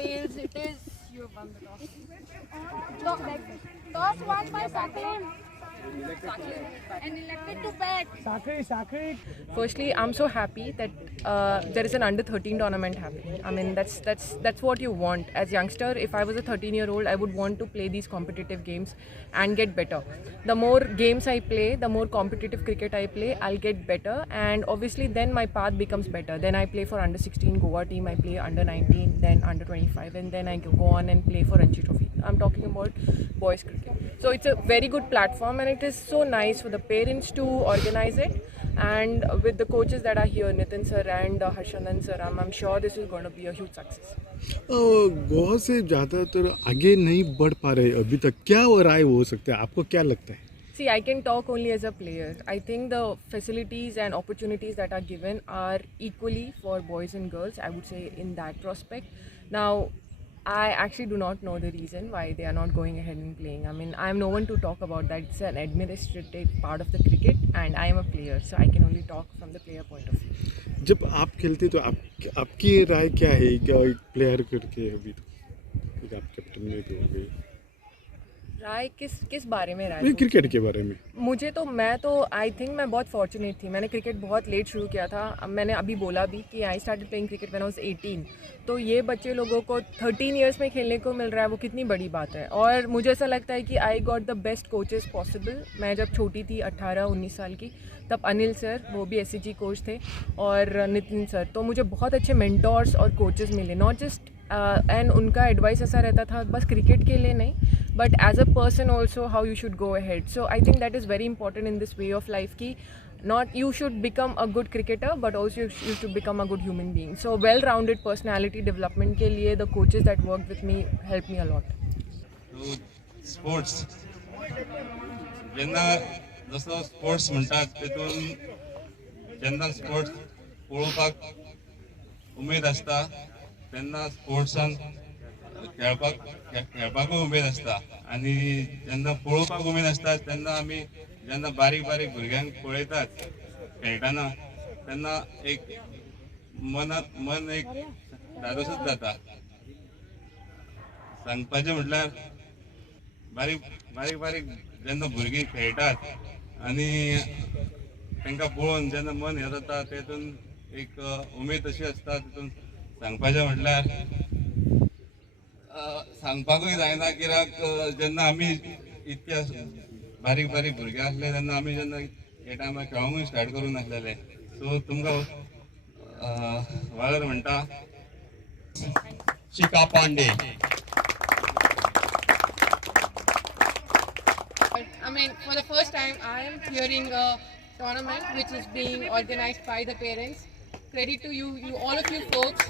tails, it is you have won the toss. Toss won by Sakim. And elected to bat. Sakri. Firstly, I'm so happy that there is an under 13 tournament happening. I mean, that's what you want as youngster. If I was a 13-year-old, I would want to play these competitive games and get better. The more games I play, the more competitive cricket I play, I'll get better, and obviously then my path becomes better. Then I play for under 16 Goa team, I play under 19, then under 25, and then I go on and play for Ranji Trophy. I'm talking about boys cricket. So it's a very good platform, and it is so nice for the parents to organize it. And with the coaches that are here, Nitin sir and Harshandan sir, I'm sure this is going to be a huge success. Goa से ज़्यादातर आगे नहीं बढ़ पा रहे अभी तक, क्या राय हो सकता है, आपको क्या लगता है? See, I can talk only as a player. I think the facilities and opportunities that are given are equally for boys and girls, I would say, in that prospect. Now, I actually do not know the reason why they are not going ahead and playing. I mean, I am no one to talk about that. It's an administrative part of the cricket, and I am a player, so I can only talk from the player point of view. जब आप खेलते तो आपकी राय क्या है क्या एक player करके अभी तो आप कैप्टन में तो हो गए, राय किस बारे में राय? क्रिकेट के बारे में। मुझे तो मैं आई थिंक मैं बहुत फॉर्चुनेट थी. मैंने क्रिकेट बहुत लेट शुरू किया था. मैंने अभी बोला भी कि I started playing cricket when I was 18. तो ये बच्चे लोगों को 13 इयर्स में खेलने को मिल रहा है, वो कितनी बड़ी बात है. और मुझे ऐसा लगता है कि I got the best coaches possible. मैं जब छोटी थी 18-19 साल की, तब अनिल सर, वो भी SCG कोच थे, और नितिन सर, तो मुझे बहुत अच्छे मेंटोर्स और कोचेस मिले. नॉट जस्ट एंड उनका एडवाइस ऐसा रहता था बस क्रिकेट के लिए नहीं, but as a person also how you should go ahead. So I think that is very important in this way of life ki not you should become a good cricketer, but also you should become a good human being. So well-rounded personality development ke liye the coaches that worked with me helped me a lot. So sports जेन्ना जसो sports म्हणटात तेतून जेन्ना sports पळोवपाक उमेद आसता तेन्ना स्पोर्ट्सान खेळपाकूय उमेद आसता. आनी जेन्ना पळोवपाक उमेद आसता तेन्ना आमी जेन्ना बारीक बारीक भुरग्यांक पळयतात खेळटाना तेन्ना एक मन एक धादोसूच जाता. सांगपाचें म्हटल्यार बारीक बारीक जेन्ना भुरगीं खेळटात आनी तांकां पळोवन जेन्ना मन हें जाता तेतून एक उमेद अशी आसता. तितून सांगपाचें म्हटल्यार सांगपाकूय जायना, कित्याक जेन्ना आमी इतक्या बारीक बारीक भुरगे आसले तेन्ना आमी जेन्ना हे टायमार खेळोंकूय स्टार्ट करूंक नासलेले. सो तुमकां वावर म्हणटा Shikha Pandey. I mean, for the first time I am hearing a tournament which is being organized by the parents. Credit to you all of you folks.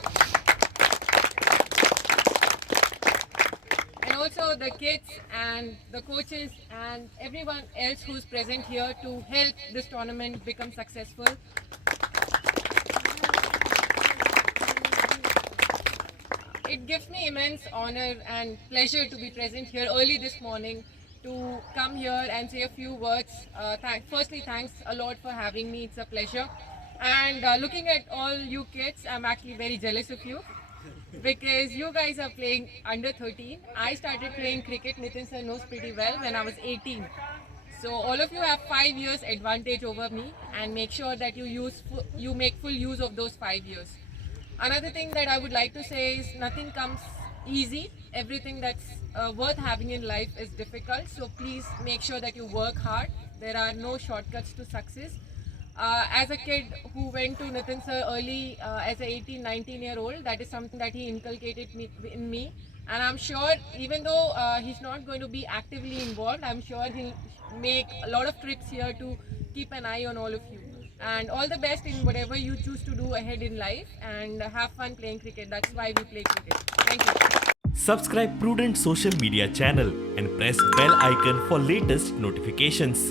And also the kids and the coaches and everyone else who's present here to help this tournament become successful. It gives me immense honor and pleasure to be present here early this morning to come here and say a few words. Firstly, thanks a lot for having me. It's a pleasure. And looking at all you kids, I'm actually very jealous of you, because you guys are playing under 13. I started playing cricket, Nitin sir knows pretty well, when I was 18. So all of you have 5 years advantage over me, and make sure that you make full use of those 5 years. Another thing that I would like to say is nothing comes easy. Everything that's worth having in life is difficult. So please make sure that you work hard. There are no shortcuts to success. As a kid who went to Nitin sir early as an 18-19-year-old, that is something that he inculcated in me. And I'm sure even though he's not going to be actively involved, I'm sure he'll make a lot of trips here to keep an eye on all of you. And all the best in whatever you choose to do ahead in life, and have fun playing cricket. That's why we play cricket. Thank you. Subscribe Prudent social media channel and press bell icon for latest notifications.